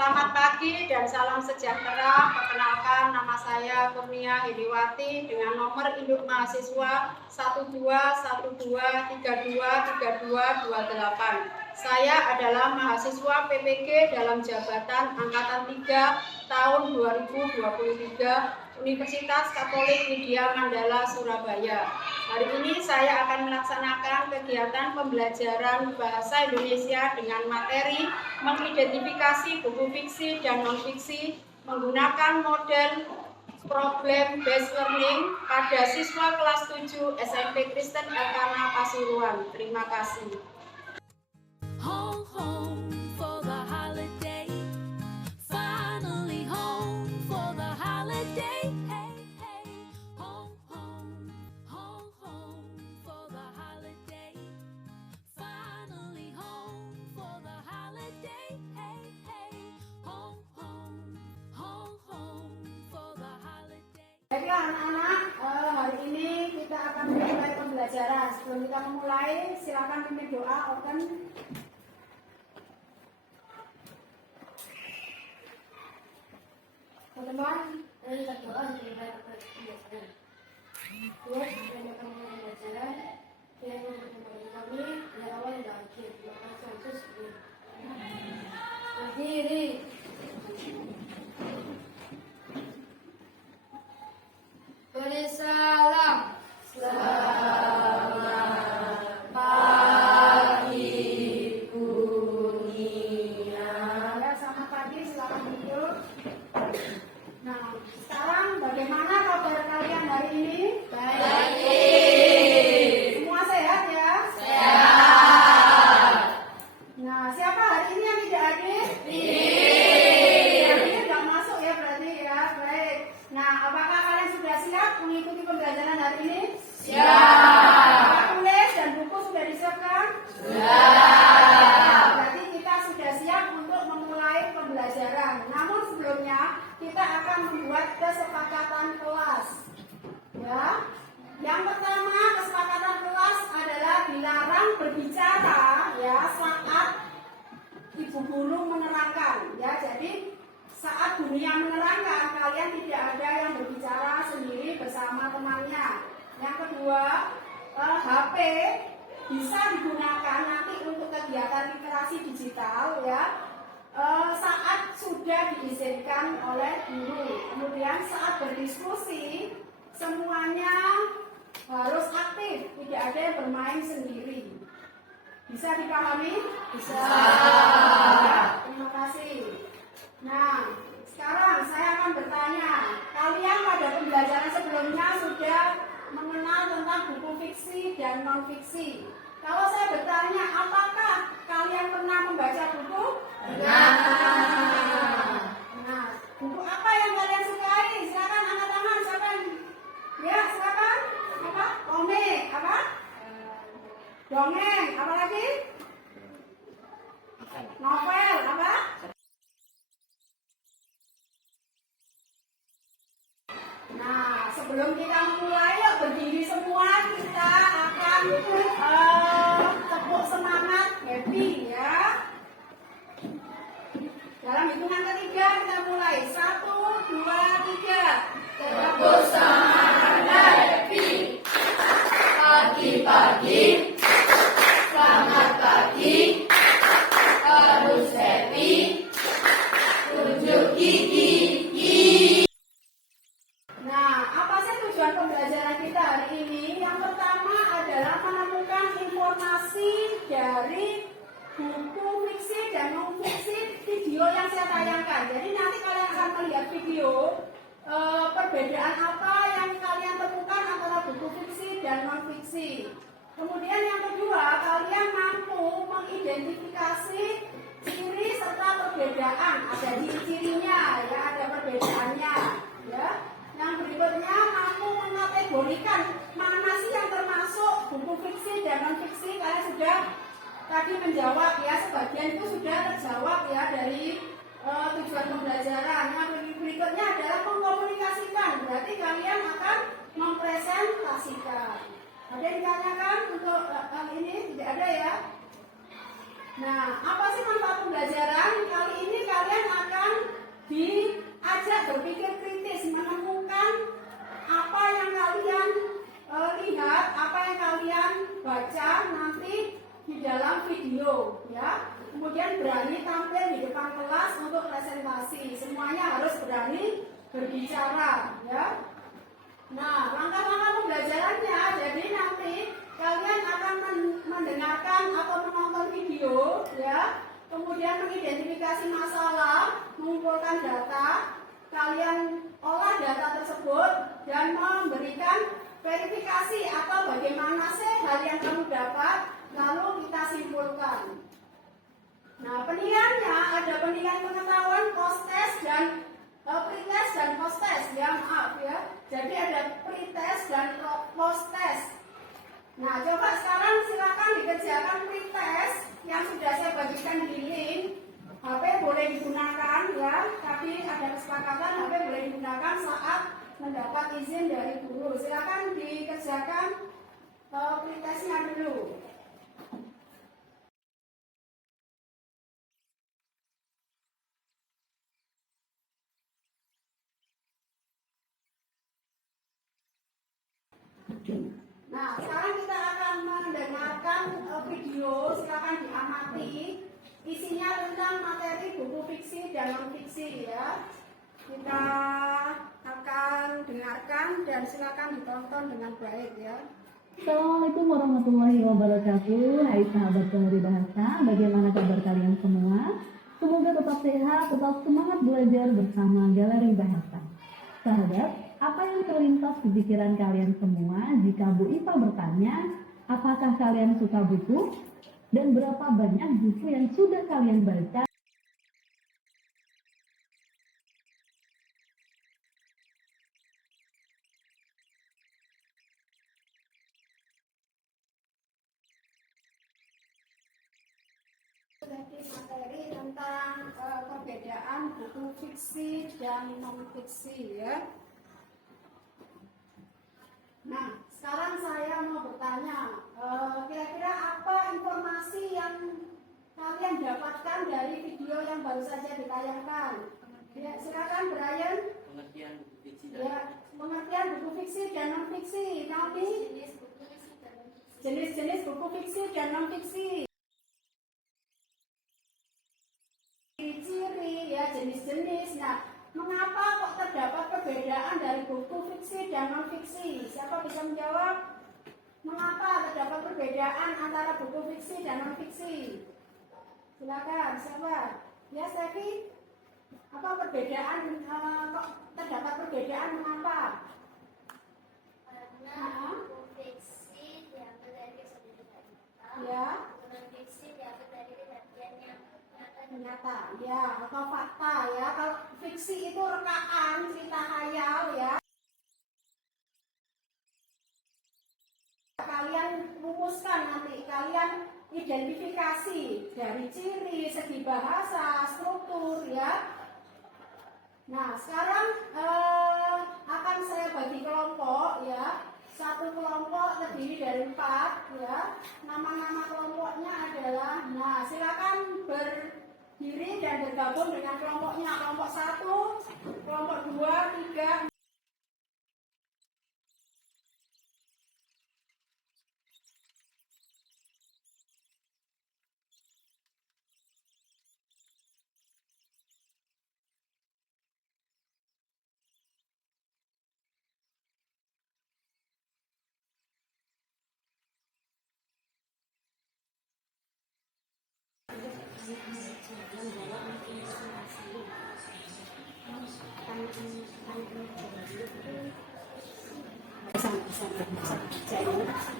Selamat pagi dan salam sejahtera. Perkenalkan, nama saya Kurnia Hediwati dengan nomor induk mahasiswa 1212323228. Saya adalah mahasiswa PPG dalam jabatan Angkatan 3 tahun 2023 Universitas Katolik Widya Mandala Surabaya. Hari ini saya akan melaksanakan kegiatan pembelajaran bahasa Indonesia dengan materi mengidentifikasi buku fiksi dan non-fiksi menggunakan model problem based learning pada siswa kelas 7 SMP Kristen Elkana Pasuruan. Terima kasih. Baiklah anak-anak, hari ini kita akan memulai pembelajaran. Sebelum kita memulai, silakan pimpin doa, open. Teman-teman, kita doa supaya kita pembelajaran. Tuhan, kita akan memulai pembelajaran. Yang mempertemukan kami, dari awal hingga akhir. Terima kasih Yesus. Berdiri. Beri salam. Selamat pagi Kurnia. Ya, selamat pagi, selamat duduk. Nah, sekarang bagaimana kabar kalian hari ini? Baik. Semua sehat ya? Sehat. Nah, siapa hari ini yang tidak hadir? Ini nggak masuk ya berarti ya. Baik. Nah, apakah kalian sudah siap mengikuti pembelajaran hari ini? Siap. Tulis dan buku sudah disiapkan? Sudah. Berarti kita sudah siap untuk memulai pembelajaran. Namun sebelumnya kita akan membuat kesepakatan kelas. Ya. Yang pertama, kesepakatan kelas adalah dilarang berbicara ya saat ibu guru menerangkan. Ya, jadi saat dunia menerangkan, kalian tidak ada yang berbicara sendiri bersama temannya. Yang kedua, HP bisa digunakan nanti untuk kegiatan literasi digital ya. Saat sudah diizinkan oleh guru. Kemudian saat berdiskusi, semuanya harus aktif, tidak ada yang bermain sendiri. Bisa dipahami? Bisa. Ya, terima kasih. Nah, sekarang saya akan bertanya, kalian pada pembelajaran sebelumnya sudah mengenal tentang buku fiksi dan non-fiksi. Kalau saya bertanya, apakah kalian pernah membaca buku? Pernah. Nah, buku apa yang kalian sukai? Silakan angkat tangan, silakan. Ya, silakan. Apa? Komik, apa? Dongeng, apa lagi? Novel, apa? Nah, sebelum kita mulai, yuk berdiri semua, kita akan tepuk semangat, happy ya. Dalam hitungan ketiga kita mulai. 1, 2, 3. Tepuk semangat, happy. Pagi-pagi, selamat pagi. Harus happy. Tunjuk gigi. Tujuan pembelajaran kita hari ini yang pertama adalah menemukan informasi dari buku fiksi dan non-fiksi video yang saya tayangkan. Jadi nanti kalian akan melihat video perbedaan apa yang kalian temukan antara buku fiksi dan non-fiksi. Kemudian yang kedua, kalian mampu mengidentifikasi ciri serta perbedaan. Ada ciri-cirinya, ya, ada perbedaannya, ya. Yang berikutnya mampu mengategorikan mana sih yang termasuk buku fiksi dan non-fiksi. Kalian sudah tadi menjawab ya, sebagian itu sudah terjawab ya dari tujuan pembelajaran. Yang berikutnya adalah mengkomunikasikan, berarti kalian akan mempresentasikan. Ada yang ditanyakan untuk hal ini? Tidak ada ya? Nah, apa sih manfaat pembelajaran? Kali ini kalian akan diajak berpikir kritis, menemukan apa yang kalian lihat, apa yang kalian baca nanti di dalam video, ya. Kemudian berani tampil di depan kelas untuk presentasi. Semuanya harus berani berbicara, ya. Nah, langkah-langkah pembelajarannya, jadi nanti kalian akan mendengarkan atau menonton video, ya. Kemudian mengidentifikasi masalah, mengumpulkan data, kalian olah data tersebut dan memberikan verifikasi atau bagaimana sih hal yang kamu dapat, lalu kita simpulkan. Nah, penilaiannya ada penilaian pengetahuan, post test dan pre-test dan post test, ya, maaf ya. Jadi ada pre-test dan post test. Nah, coba sekarang silakan dikerjakan pre-test yang sudah saya bagikan di link. HP boleh digunakan, ya. Tadi ada kesepakatan HP boleh digunakan saat mendapat izin dari guru. Silakan dikerjakan pre-testnya dulu. Nah, sekarang kita akan mendengarkan video, silakan diamati. Isinya tentang materi buku fiksi dan non-fiksi, ya. Kita akan dengarkan dan silakan ditonton dengan baik, ya. Assalamualaikum warahmatullahi wabarakatuh. Hai sahabat Galeri Bahasa, bagaimana kabar kalian semua? Semoga tetap sehat, tetap semangat belajar bersama Galeri Bahasa. Sahabat, apa yang terlintas di pikiran kalian semua jika Bu Ipa bertanya, apakah kalian suka buku? Dan berapa banyak buku yang sudah kalian baca? Jadi materi tentang perbedaan buku fiksi dan non-fiksi, ya. Nah, sekarang saya mau bertanya, kira-kira apa informasi yang kalian dapatkan dari video yang baru saja ditayangkan? Ya, silakan Brian. Pengertian buku fiksi Ya, pengertian buku fiksi dan non-fiksi. Nanti jenis-jenis buku fiksi dan non-fiksi. Ciri, ya, jenis-jenis. Nah, mengapa kok terdapat perbedaan dari buku fiksi dan non-fiksi? Siapa bisa menjawab? Mengapa terdapat perbedaan antara buku fiksi dan non-fiksi? Silakan, siapa? Ya, Stevi? Apa perbedaan, kok terdapat perbedaan, mengapa? Karena buku fiksi diambil dari kisah nyata, Ya, buku non-fiksi diambil dari kejadian yang nyata, ya, atau fakta, ya. Kalau fiksi itu rekaan, cerita hayal, ya. Kalian rumuskan nanti, kalian identifikasi dari ciri, segi bahasa, struktur, ya. Nah, sekarang akan saya bagi kelompok, ya. Satu kelompok terdiri dari 4, ya. Nama-nama kelompoknya adalah, nah, silakan berdiri dan bergabung dengan kelompoknya. Kelompok 1, kelompok 2, 3.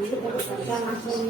Bisa langsung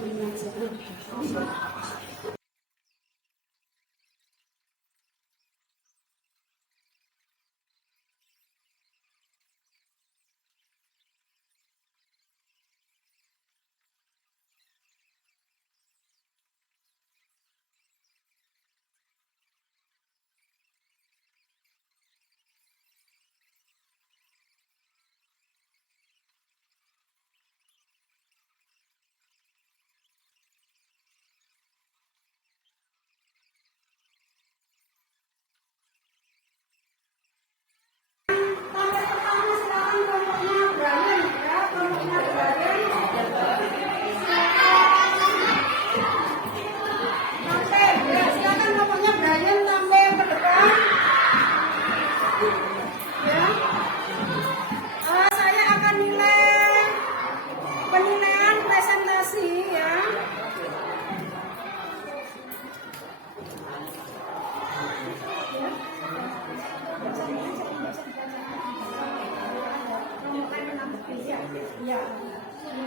Silakan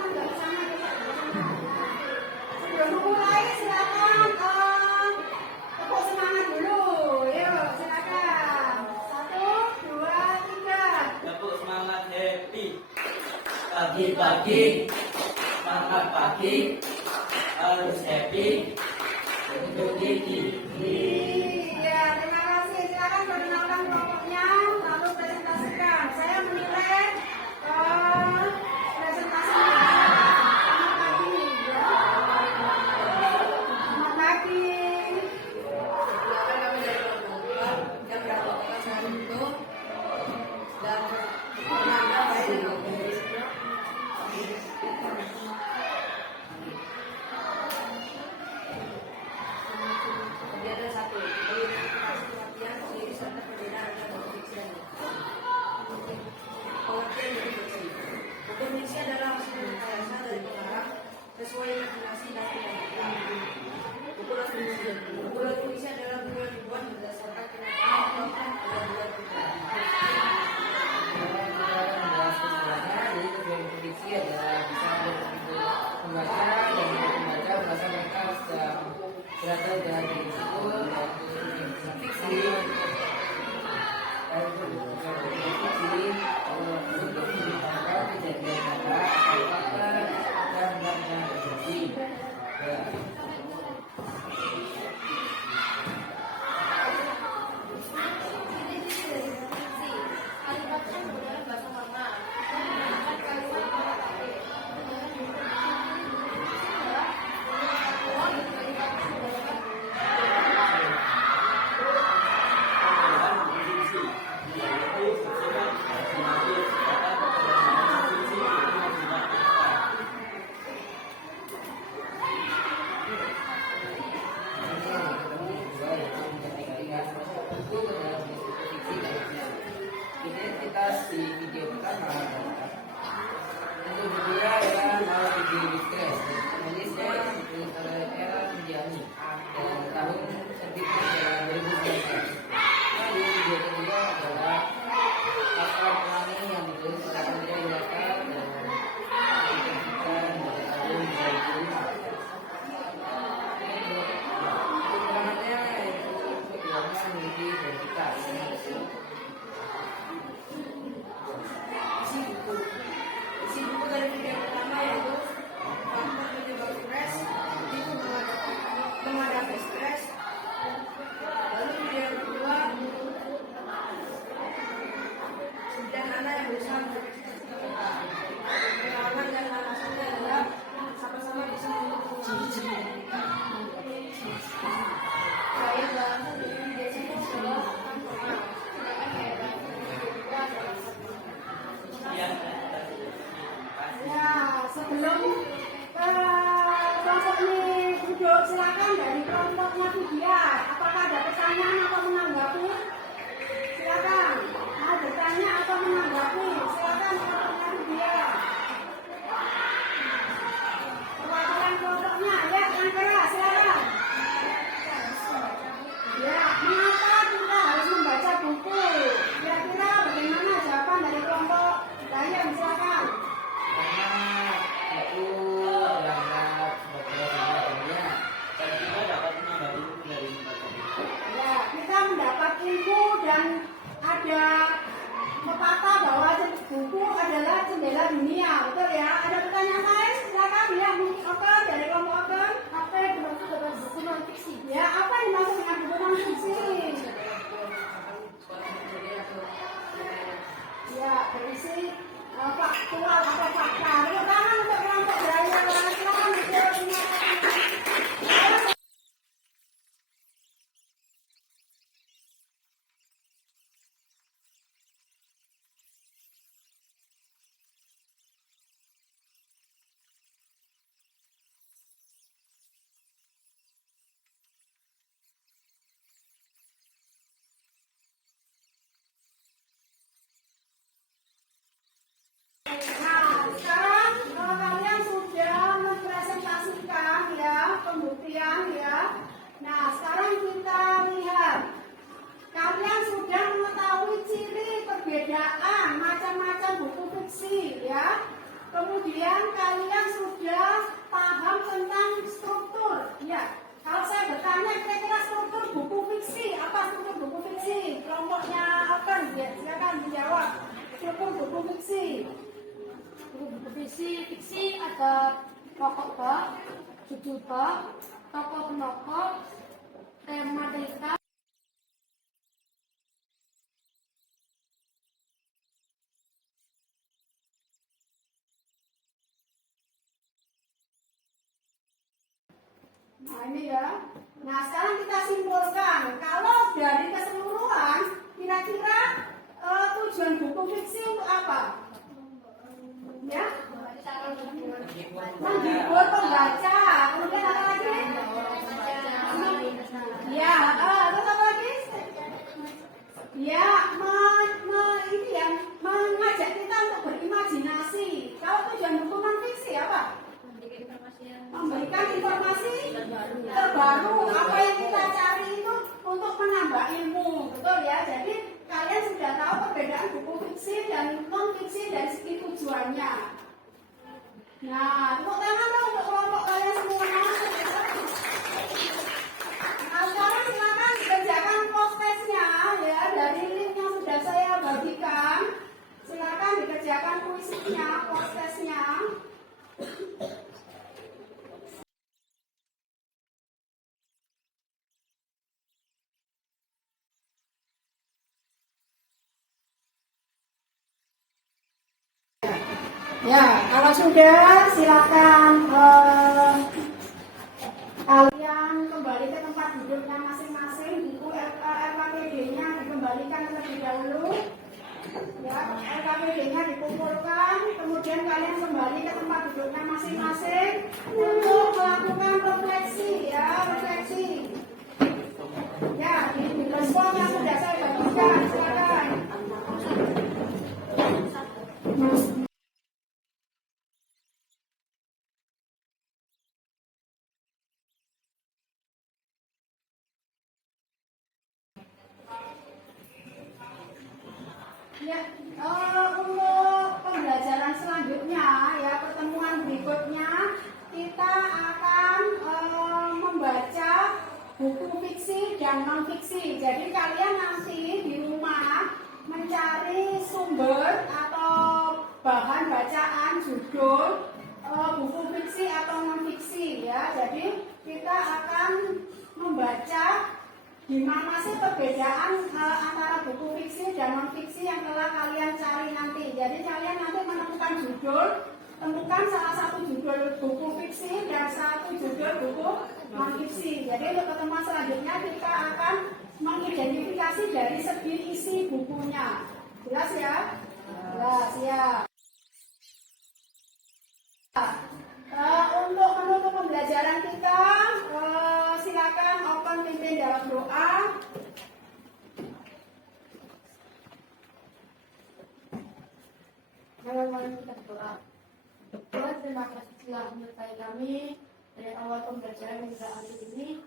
menggak ke sana, sebelum memulai silakan tepuk semangat dulu. Yuk, silakan. 1, 2, 3. Tepuk semangat happy. Pagi-pagi, semangat pagi, harus happy. Untuk gigi. Iya, terima kasih. Silakan perkenalkan kelompoknya, lalu presentasikan. Saya menilai presentasinya. Selamat pagi. Ya. Selamat pagi. Silakan kami dari kelompok yang mendapatkan saat itu dan menangga baik dan bagus. Jadi ada satu, pengertian sendiri serta perbedaan antara fiksi dan nyata. Pengertian dari fiksi. Buku fiksi adalah hasil rekayasa dari pengarang sesuai imajinasi dan kenyataan. Buku fiksi adalah buku yang dibuat berdasarkan kenyataan atau ada buat Membahas kesimpulannya, jadi tujuan prediksi adalah bisa membaca dan membaca merasa mereka sedang berada di situ dan fiksi dan fiksi untuk menceritakan kejadian nyata apakah dan benar-benar terjadi. Identitas di video pertama adalah untuk kedua adalah Mau Video Distress. Penulisnya ditulis oleh Era Mendiani dan tahun terbitnya adalah 2019. Lalu video kedua adalah Pasal Pelangi yang ditulis oleh Andrea Yulaka dan diterbitkan pada tahun 2005. Kekurangannya yaitu keduanya memiliki identitas. Isi buku dari video pertama yaitu faktor penyebab stres, tipe menghadapi stres. Lalu video yang kedua, 9 anak yang berusaha pengalaman dan alasannya adalah sama-sama bisa menutup ciri-ciri. Baik, langsung dari video ini adalah Ya, sebelum kelompok ini duduk, silakan dari kelompoknya Vidya. Apakah ada pertanyaan atau menanggapi? Silakan. Mau bertanya atau menanggapi? Silakan kelompoknya Vidya. Perwakilan kelompoknya, ya, yang keras, silakan. Ya, mengapa kita harus membaca buku? Kira-kira bagaimana jawaban dari kelompok lain? Silakan. Karena itu dianggap sebagai sebuah dunia. Dan kita dapat menambah ilmu dari membaca buku. Ya, kita mendapat ilmu dan ada pepatah bahwa buku adalah jendela dunia. kemudian ya. Nah, sekarang kita lihat. Kalian sudah mengetahui ciri perbedaan macam-macam buku fiksi ya. Kemudian kalian sudah paham tentang struktur ya. Kalau saya bertanya kira-kira struktur buku fiksi, apa struktur buku fiksi? Kelompoknya apa? Ya, silakan menjawab. Struktur buku fiksi. Buku fiksi ada pokok bab, judul bab, tokoh penokoh, tema cerita. Nah ini ya. Nah sekarang kita simpulkan. Kalau dari keseluruhan, kira-kira tujuan buku fiksi untuk apa? Ya, menghibur pembaca. Kemudian apa lagi? Ya, terus apa lagi? Ya, ini ya, mengajak kita untuk berimajinasi. Kalau tujuan buku non fiksi apa? Memberikan informasi terbaru. Apa yang kita cari itu untuk menambah ilmu, betul ya? Jadi kalian sudah tahu perbedaan buku fiksi dan non fiksi dari segi tujuannya. Nah, tepuk tangan dong untuk kelompok kalian semua. Nah, sekarang silakan dikerjakan post-testnya ya dari link yang sudah saya bagikan. Silakan dikerjakan puisinya, post-testnya. Ya, kalau sudah silakan kalian kembali ke tempat duduknya masing-masing. Buku LKPD-nya dikembalikan terlebih dahulu. Ya, LKPD-nya dikumpulkan, kemudian kalian kembali ke tempat duduknya masing-masing untuk melakukan refleksi, ya, refleksi. Ya, di respon yang sudah saya bagikan, silakan. Ya, untuk pembelajaran selanjutnya ya pertemuan berikutnya kita akan membaca buku fiksi dan non fiksi. Jadi kalian nanti di rumah mencari sumber atau bahan bacaan judul buku fiksi atau non fiksi ya. Jadi kita akan membaca di mana sih perbedaan antara buku fiksi dan non fiksi yang telah kalian cari nanti. Jadi kalian nanti menemukan judul, temukan salah satu judul buku fiksi dan satu judul buku non fiksi. Jadi untuk pertemuan selanjutnya kita akan mengidentifikasi dari segi isi bukunya. Jelas ya? Jelas ya. Untuk menutup pembelajaran kita, silakan open pimpin dalam doa. Mari kita berdoa. Tuhan, terima kasih telah menyertai kami dari awal pembelajaran hingga akhir ini.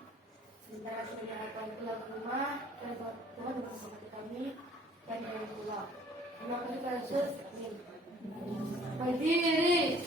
Sementara kami akan pulang ke rumah dan Tuhan memberkati kami dan yang pulang. Terima kasih Yesus. Amin. Berdiri.